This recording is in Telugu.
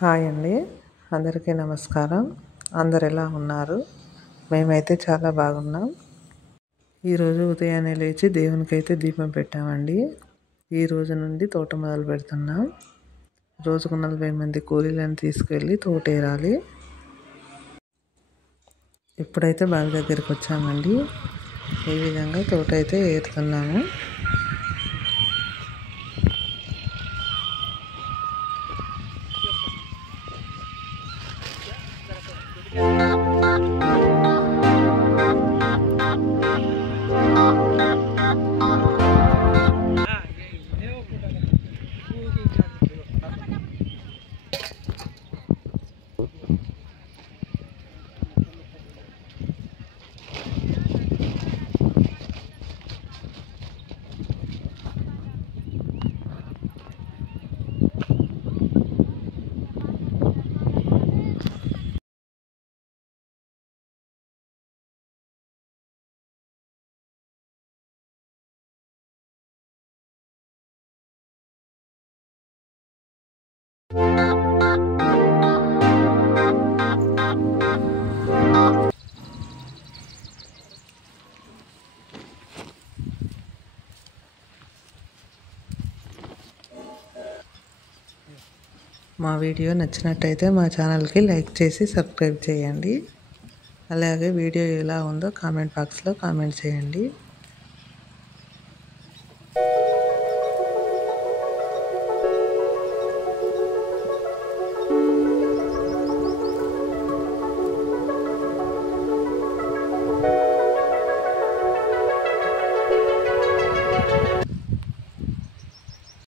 హాయ్ అండి, అందరికీ నమస్కారం. అందరు ఎలా ఉన్నారు? మేమైతే చాలా బాగున్నాం. ఈరోజు ఉదయాన్నే లేచి దేవునికైతే దీపం పెట్టామండి. ఈ రోజు నుండి తోట మొదలు పెడుతున్నాం. రోజుకు 40 మంది కూలీలను తీసుకెళ్ళి తోటేరాలి. ఇప్పుడైతే బావి దగ్గరికి వచ్చామండి. ఈ విధంగా తోట అయితే ఏరుతున్నాము. మా వీడియో నచ్చినట్టయితే మా ఛానల్కి లైక్ చేసి సబ్స్క్రైబ్ చేయండి. అలాగే వీడియో ఎలా ఉందో కామెంట్ బాక్స్లో కామెంట్ చేయండి.